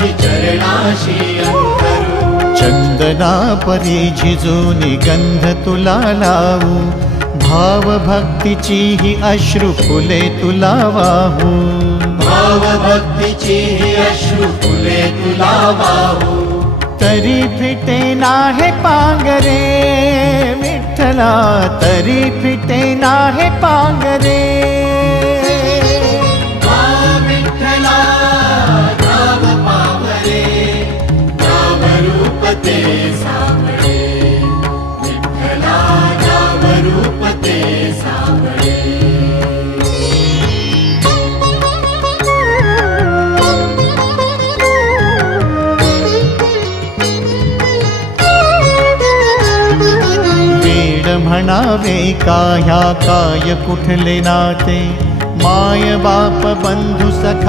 माझी चरणाशी अंतरू। चंदना परी झिजूनी गंध तुला लावू, भाव भक्तीची ही अश्रु फुले तुला वाहू। भाव भक्तीची ही अश्रु फुले तुला वाहू। तरी फिटे नाहे पांगरे विठ्ठला, तरी फिटे नाहे पांगरे। विठ्ठला नाव पावरे, नाव रूप ते सावळे। विठ्ठला नाव रूप ते सावळे। म्हणावे काह्या काय कुठले नाते, माय बाप बंधु सखा